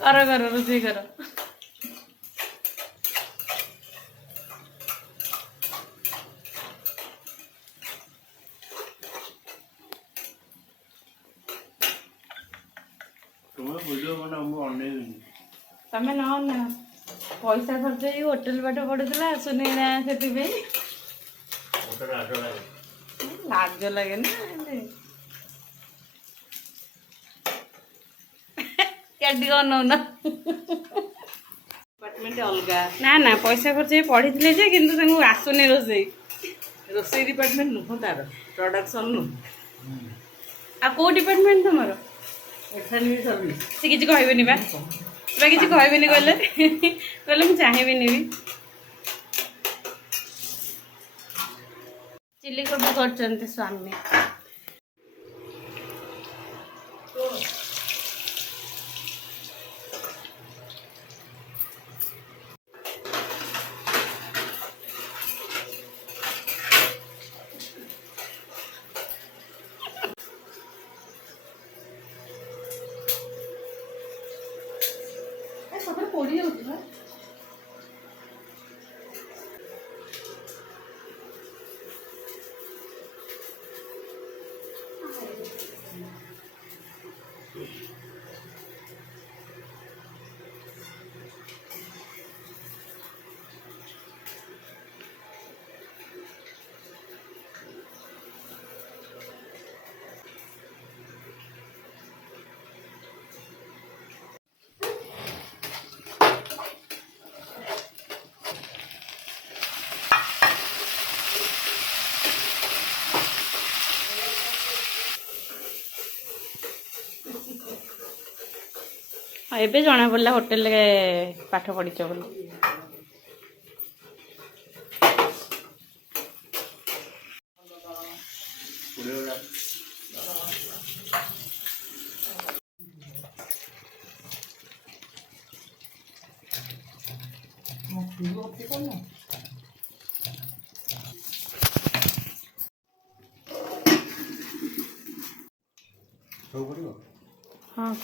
कर कर रोषेई कर तमें न ना पैसा खर्च होटेल बाट पड़ता आसुनी ना से लाज लगे ना कैटी अनौना डिपार्टमेंट अलग ना ना पैसा खर्च पढ़ी जे कि आसुनी रोषे रोषेई डिपार्टमेंट नुह तार प्रोडक्शन नु आ को डिपार्टमेंट तुम एफएनबी सर्विस से किसी कहबेनि बा किसी कहबेनि कहले कहले मुझे चाहेबिनि भी चिल्ली कोबी करछन्ते स्वामी पड़ी जाऊँ एबे जना पड़ा होटेल पाठ पढ़ीच बोली हाँ